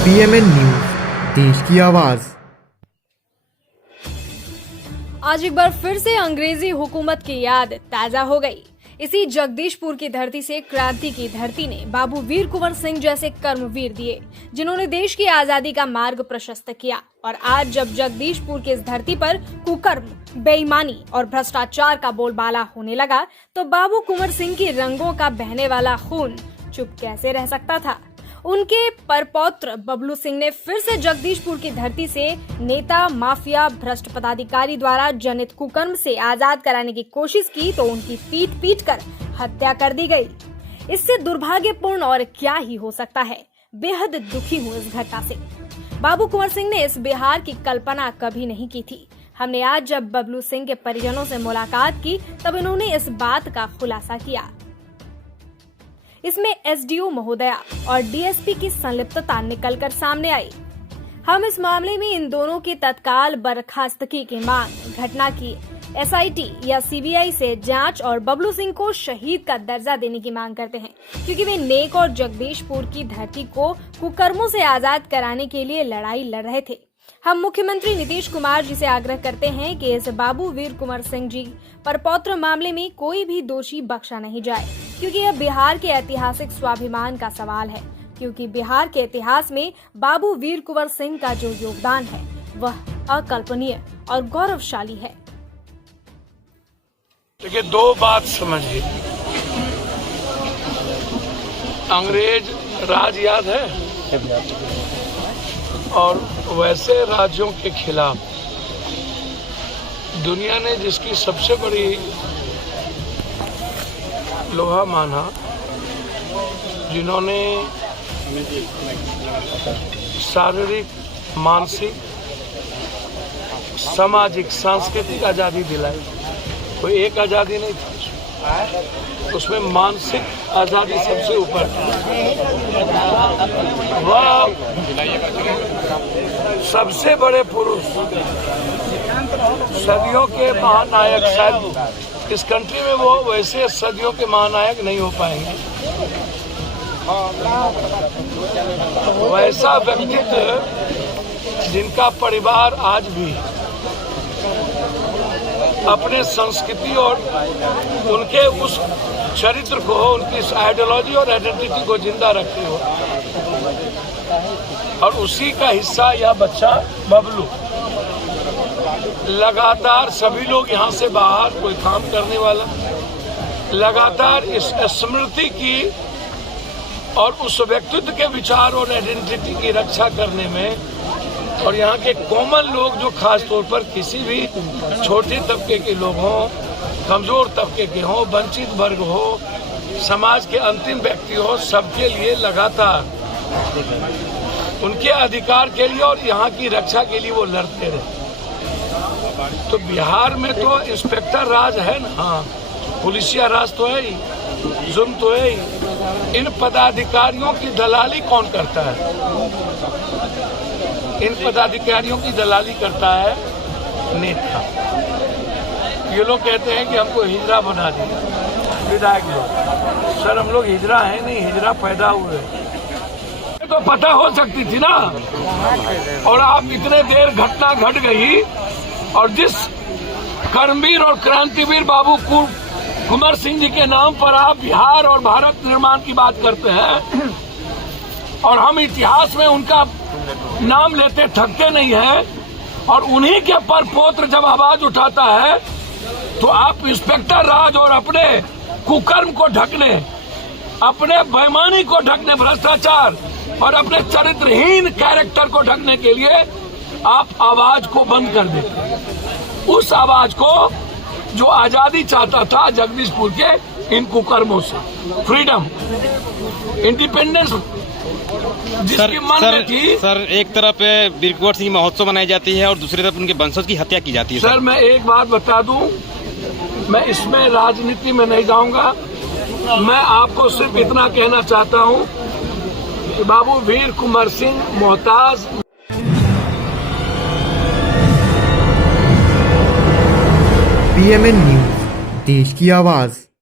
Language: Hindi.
PMN न्यूज, देश की आवाज। आज एक बार फिर से अंग्रेजी हुकूमत की याद ताजा हो गई। इसी जगदीशपुर की धरती से क्रांति की धरती ने बाबू वीर कुंवर सिंह जैसे कर्मवीर दिए, जिन्होंने देश की आजादी का मार्ग प्रशस्त किया। और आज जब जगदीशपुर की इस धरती पर कुकर्म, बेईमानी और भ्रष्टाचार का बोलबाला होने लगा, तो बाबू कुंवर सिंह की रंगों का बहने वाला खून चुप कैसे रह सकता था। उनके परपौत्र बबलू सिंह ने फिर से जगदीशपुर की धरती से नेता, माफिया, भ्रष्ट पदाधिकारी द्वारा जनित कुकर्म से आजाद कराने की कोशिश की, तो उनकी पीट पीट कर हत्या कर दी गई। इससे दुर्भाग्यपूर्ण और क्या ही हो सकता है। बेहद दुखी हूँ इस घटना से। बाबू कुंवर सिंह ने इस बिहार की कल्पना कभी नहीं की थी। हमने आज जब बबलू सिंह के परिजनों से मुलाकात की, तब इन्होंने इस बात का खुलासा किया। इसमें एसडीओ महोदया और डीएसपी की संलिप्तता निकलकर सामने आई। हम इस मामले में इन दोनों की तत्काल बर्खास्तगी की मांग, घटना की एसआईटी या सीबीआई से जांच और बबलू सिंह को शहीद का दर्जा देने की मांग करते हैं, क्योंकि वे नेक और जगदीशपुर की धरती को कुकर्मों से आजाद कराने के लिए लड़ाई लड़ रहे थे। हम मुख्यमंत्री नीतीश कुमार जी से आग्रह करते हैं कि इस बाबू वीर कुंवर सिंह जी परपौत्र मामले में कोई भी दोषी बख्शा नहीं जाए, क्योंकि यह बिहार के ऐतिहासिक स्वाभिमान का सवाल है। क्योंकि बिहार के इतिहास में बाबू वीर कुंवर सिंह का जो योगदान है वह अकल्पनीय और गौरवशाली है। देखिए, दो बात समझिए। अंग्रेज राज याद है, और वैसे राज्यों के खिलाफ दुनिया ने जिसकी सबसे बड़ी लोहा माना, जिन्होंने शारीरिक, मानसिक, सामाजिक, सांस्कृतिक आजादी दिलाई, कोई एक आजादी नहीं थी उसमें मानसिक आजादी सबसे ऊपर थी। वह सबसे बड़े पुरुष, सदियों के महानायक, शायद इस कंट्री में वो वैसे सदियों के महानायक नहीं हो पाएंगे। वैसा व्यक्तित्व जिनका परिवार आज भी अपने संस्कृति और उनके उस चरित्र को, उनकी आइडियोलॉजी और आइडेंटिटी को जिंदा रखे हो, और उसी का हिस्सा यह बच्चा बबलू। लगातार सभी लोग यहाँ से बाहर कोई काम करने वाला लगातार इस स्मृति की और उस व्यक्तित्व के विचार और आइडेंटिटी की रक्षा करने में, और यहाँ के कॉमन लोग जो खास तौर पर किसी भी छोटे तबके के लोग हों, कमजोर तबके के हों, वंचित वर्ग हो, समाज के अंतिम व्यक्ति हो, सबके लिए लगातार उनके अधिकार के लिए और यहाँ की रक्षा के लिए वो लड़ते रहे। तो बिहार में तो इंस्पेक्टर राज है ना, हाँ, पुलिसिया राज तो है ही, जुल्म तो है ही। इन पदाधिकारियों की दलाली कौन करता है? इन पदाधिकारियों की दलाली करता है नेता। ये लोग कहते हैं कि हमको हिजरा बना दिया विधायक लोग। सर, हम लोग हिजरा है नहीं, हिजरा पैदा हुए। तो पता हो सकती थी ना, और आप इतने देर घटना घट गई, और जिस कर्मवीर और क्रांतिवीर बाबू कुंवर सिंह जी के नाम पर आप बिहार और भारत निर्माण की बात करते हैं, और हम इतिहास में उनका नाम लेते थकते नहीं है, और उन्हीं के परपौत्र जब आवाज उठाता है, तो आप इंस्पेक्टर राज और अपने कुकर्म को ढकने, अपने बेईमानी को ढकने, भ्रष्टाचार और अपने चरित्रहीन कैरेक्टर को ढकने के लिए आप आवाज को बंद कर देते। उस आवाज को जो आजादी चाहता था जगदीशपुर के इन कुकर्मों से, फ्रीडम, इंडिपेंडेंस जिसकी मन में थी। सर, एक तरफ वीर कुंवर सिंह महोत्सव मनाई जाती है और दूसरी तरफ उनके वंशज की हत्या की जाती है। सर, मैं एक बात बता दूं, मैं इसमें राजनीति में नहीं जाऊंगा। मैं आपको सिर्फ इतना कहना चाहता हूं कि बाबू वीर कुंवर सिंह मोहताज। PMN न्यूज, देश की आवाज।